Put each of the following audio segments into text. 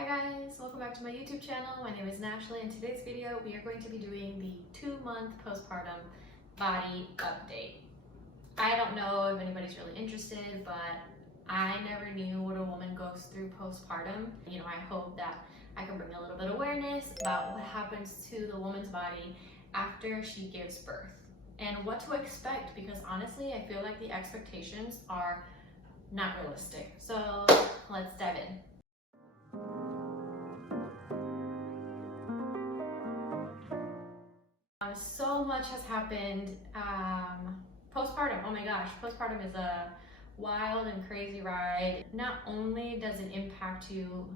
Hi guys, welcome back to my YouTube channel. My name is Ashley. In today's video, we are going to be doing the 2-month postpartum body update. I don't know if anybody's really interested, but I never knew what a woman goes through postpartum. I hope that I can bring a little bit of awareness about what happens to the woman's body after she gives birth and what to expect, because honestly, I feel like the expectations are not realistic. So let's dive in. So much has happened. Postpartum, oh my gosh, postpartum is a wild and crazy ride. Not only does it impact you,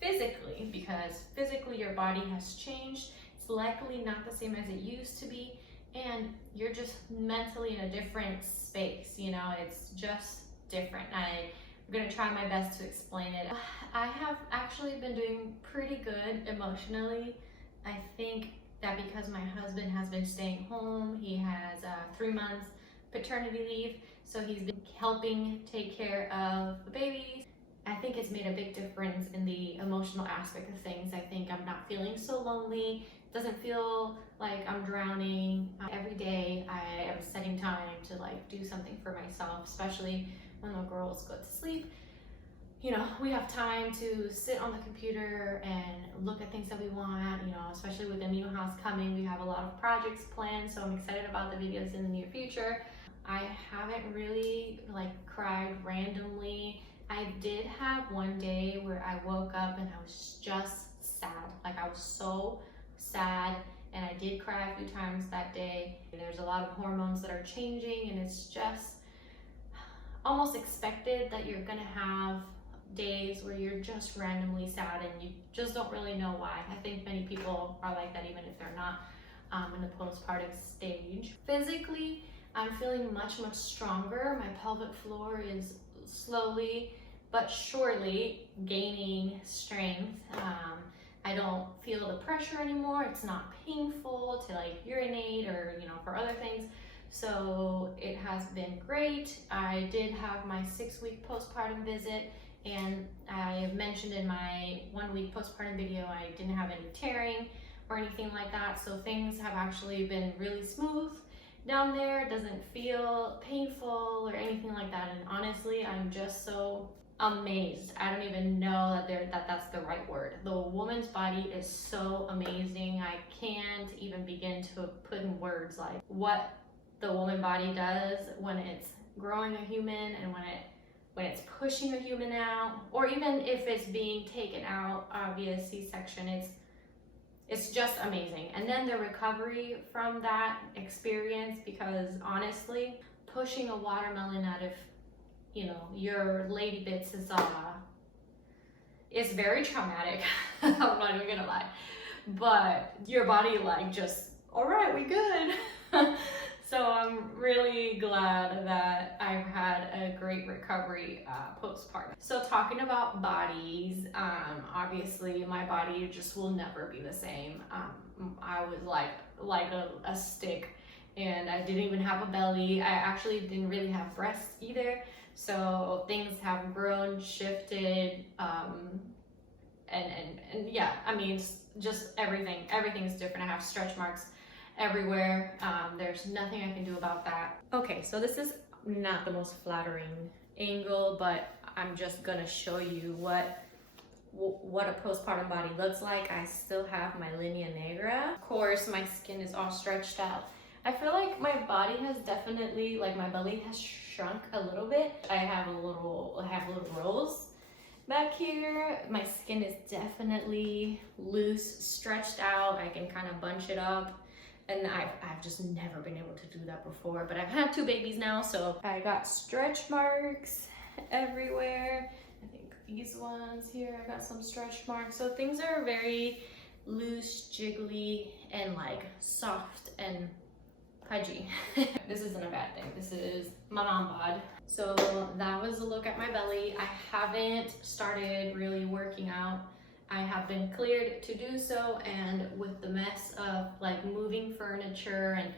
physically, because physically your body has changed. It's likely not the same as it used to be, and you're just mentally in a different space. It's just different. I'm gonna try my best to explain it. I have actually been doing pretty good emotionally. I think that because my husband has been staying home, he has 3 months paternity leave, so he's been helping take care of the babies. I think it's made a big difference in the emotional aspect of things. I think I'm not feeling so lonely. It doesn't feel like I'm drowning. Every day I am setting time to do something for myself, especially when the girls go to sleep. We have time to sit on the computer and look at things that we want, especially with the new house coming. We have a lot of projects planned, so I'm excited about the videos in the near future. I haven't really cried randomly. I did have one day where I woke up and I was just sad. I was so sad, and I did cry a few times that day. There's a lot of hormones that are changing, and it's just almost expected that you're gonna have days where you're just randomly sad and you just don't really know why. I think many people are like that, even if they're not in the postpartum stage. Physically, I'm feeling much stronger. My pelvic floor is slowly but surely gaining strength. I don't feel the pressure anymore. It's not painful to urinate or for other things. So it has been great. I did have my 6-week postpartum visit, and I mentioned in my 1-week postpartum video I didn't have any tearing or anything like that. So things have actually been really smooth down there. It doesn't feel painful or anything like that. And honestly, I'm just so amazed. I don't even know that that's the right word. The woman's body is so amazing. I can't even begin to put in words what the woman body does when it's growing a human and when it's pushing a human out, or even if it's being taken out via C-section. It's just amazing. And then the recovery from that experience, because honestly, pushing a watermelon out of your lady bits is very traumatic. I'm not even gonna lie, but your body just, all right, we good. So I'm really glad that I've had a great recovery postpartum. So talking about bodies, obviously my body just will never be the same. I was like a stick, and I didn't even have a belly. I actually didn't really have breasts either. So things have grown, shifted, and yeah, I mean, just everything's different. I have stretch marks everywhere. There's nothing I can do about that. Okay, so this is not the most flattering angle, but I'm just gonna show you what a postpartum body looks like. I still have my linea nigra. Of course, my skin is all stretched out. I feel like my body has definitely, my belly has shrunk a little bit. I have little rolls back here. My skin is definitely loose, stretched out. I can kind of bunch it up. And I've just never been able to do that before, but I've had 2 babies now, so I got stretch marks everywhere. I think these ones here, I got some stretch marks. So things are very loose, jiggly, and soft and pudgy. This isn't a bad thing. This is my mom bod. So that was a look at my belly. I haven't started really working out. I have been cleared to do so, and with the mess of moving furniture and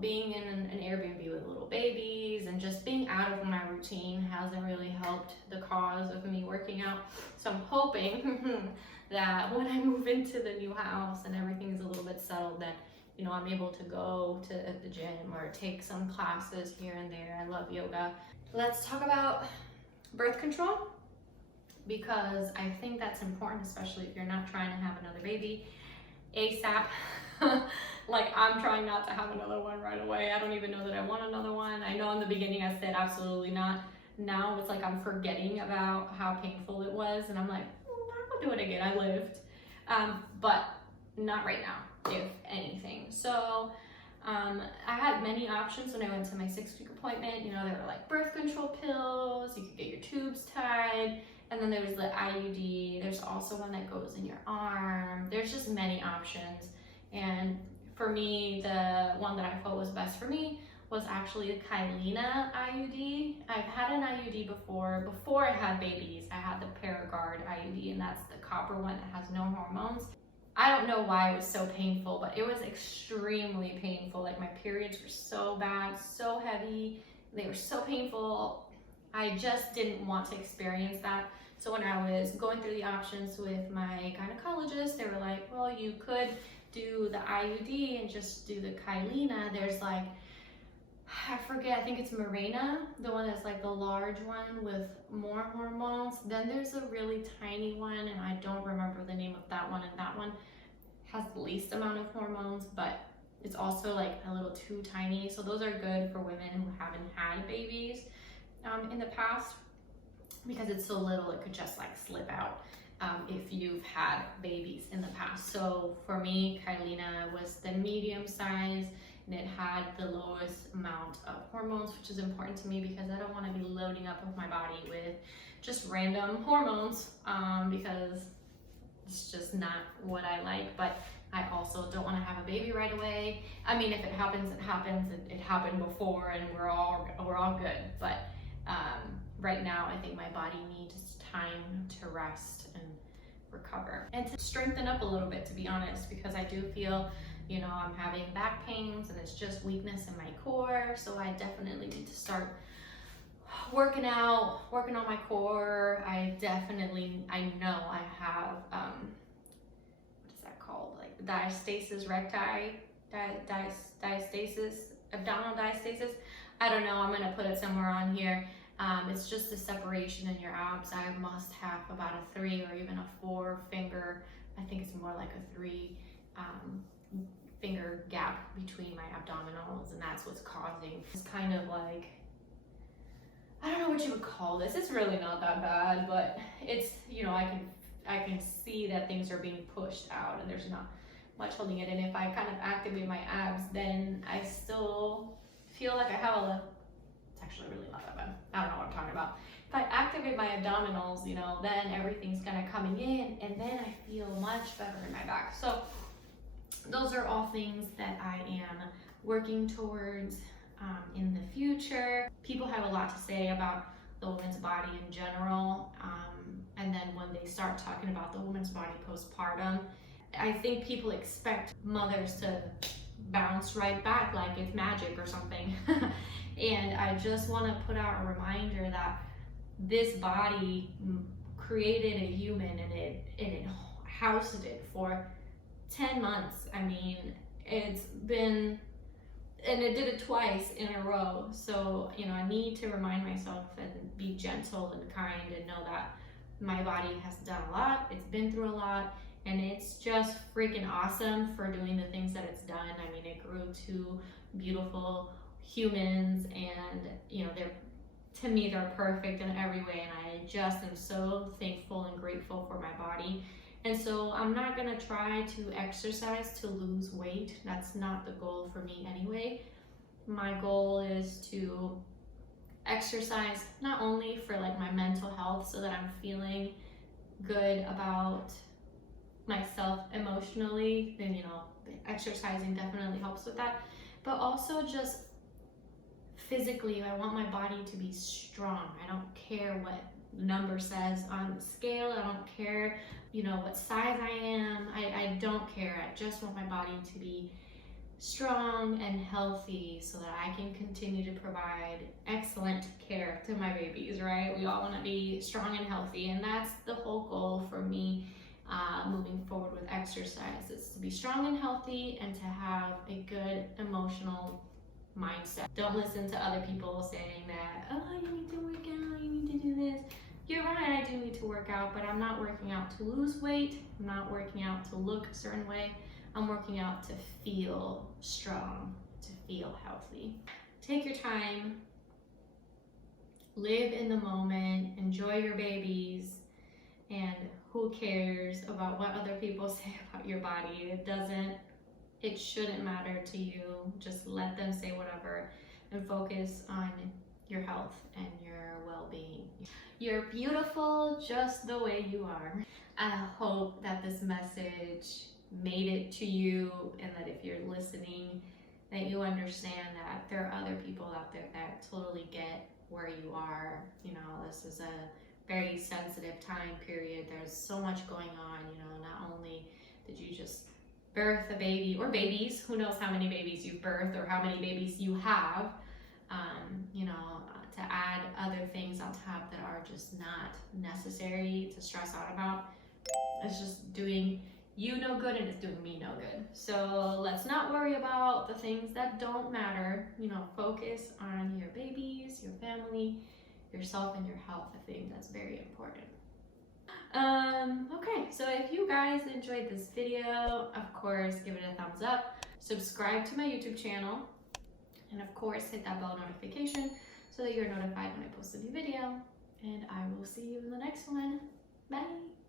being in an Airbnb with little babies and just being out of my routine hasn't really helped the cause of me working out. So I'm hoping that when I move into the new house and everything's a little bit settled, that I'm able to go to the gym or take some classes here and there. I love yoga. Let's talk about birth control, because I think that's important, especially if you're not trying to have another baby ASAP. Like, I'm trying not to have another one right away. I don't even know that I want another one. I know in the beginning I said absolutely not. Now it's like I'm forgetting about how painful it was, and I'm like, I'll do it again. I lived. But not right now, if anything. So I had many options when I went to my 6-week appointment. There were like birth control pills, you could get your tubes tied, and then there was the IUD. There's also one that goes in your arm. There's just many options. And for me, the one that I thought was best for me was actually the Kyleena IUD. I've had an IUD before I had babies. I had the Paragard IUD, and that's the copper one that has no hormones. I don't know why it was so painful, but it was extremely painful. Like, my periods were so bad, so heavy. They were so painful. I just didn't want to experience that. So when I was going through the options with my gynecologist, they were like, well, you could do the IUD and just do the Kyleena. There's like, I forget, I think it's Mirena, the one that's like the large one with more hormones. Then there's a really tiny one, and I don't remember the name of that one, and that one has the least amount of hormones, but it's also like a little too tiny. So those are good for women who haven't had babies in the past, because it's so little it could just like slip out if you've had babies in the past. So for me, Kyleena was the medium size, and it had the lowest amount of hormones, which is important to me because I don't want to be loading up with my body with just random hormones, because it's just not what I like. But I also don't want to have a baby right away. I mean, if it happens, it happens. It happened before, and we're all good. But right now, I think my body needs time to rest and recover and to strengthen up a little bit, to be honest, because I do feel I'm having back pains, and it's just weakness in my core. So I definitely need to start working on my core. I know I have, what is that called? Like diastasis recti, diastasis, abdominal diastasis. I don't know, I'm gonna put it somewhere on here. It's just a separation in your abs. I must have about a 3 or even a 4 finger, I think it's more like a 3 finger gap between my abdominals, and that's what's causing. It's kind of like, I don't know what you would call this. It's really not that bad, but it's, I can see that things are being pushed out, and there's not much holding it in. If I kind of activate my abs, then I still feel like I have it's actually really not that bad. I don't know what I'm talking about. If I activate my abdominals, then everything's kind of coming in, and then I feel much better in my back. So those are all things that I am working towards in the future. People have a lot to say about the woman's body in general, and then when they start talking about the woman's body postpartum, I think people expect mothers to bounce right back like it's magic or something. And I just want to put out a reminder that this body created a human, and it housed it for 10 months. I mean, it's been, and it did it twice in a row. So, I need to remind myself and be gentle and kind, and know that my body has done a lot. It's been through a lot, and it's just freaking awesome for doing the things that it's done. I mean, it grew 2 beautiful humans, and to me, they're perfect in every way, and I just am so thankful and grateful for my body. And so I'm not gonna try to exercise to lose weight. That's not the goal for me anyway. My goal is to exercise not only for like my mental health, so that I'm feeling good about myself emotionally, then exercising definitely helps with that, but also just physically, I want my body to be strong. I don't care what number says on the scale. I don't care what size I am. I don't care. I just want my body to be strong and healthy so that I can continue to provide excellent care to my babies, right? We all want to be strong and healthy, and that's the whole goal for me moving forward with exercise. It's to be strong and healthy and to have a good emotional mindset. Don't listen to other people saying that, oh, you need to work out, you need to do this. You're right, I do need to work out, but I'm not working out to lose weight. I'm not working out to look a certain way. I'm working out to feel strong, to feel healthy. Take your time, live in the moment, enjoy your babies, and who cares about what other people say about your body? It shouldn't matter to you. Just let them say whatever and focus on your health and your well-being. You're beautiful just the way you are. I hope that this message made it to you, and that if you're listening, that you understand that there are other people out there that totally get where you are. You know, this is a very sensitive time period. There's so much going on. You know, not only did you just birth a baby or babies, who knows how many babies you've birthed or how many babies you have, you know, to add other things on top that are just not necessary to stress out about. It's just doing you no good, and it's doing me no good. So let's not worry about the things that don't matter. You know, focus on your babies, your family, yourself, and your health. I think that's very important. Okay, so if you guys enjoyed this video, of course, give it a thumbs up, subscribe to my YouTube channel, and of course, hit that bell notification so that you're notified when I post a new video. And I will see you in the next one. Bye.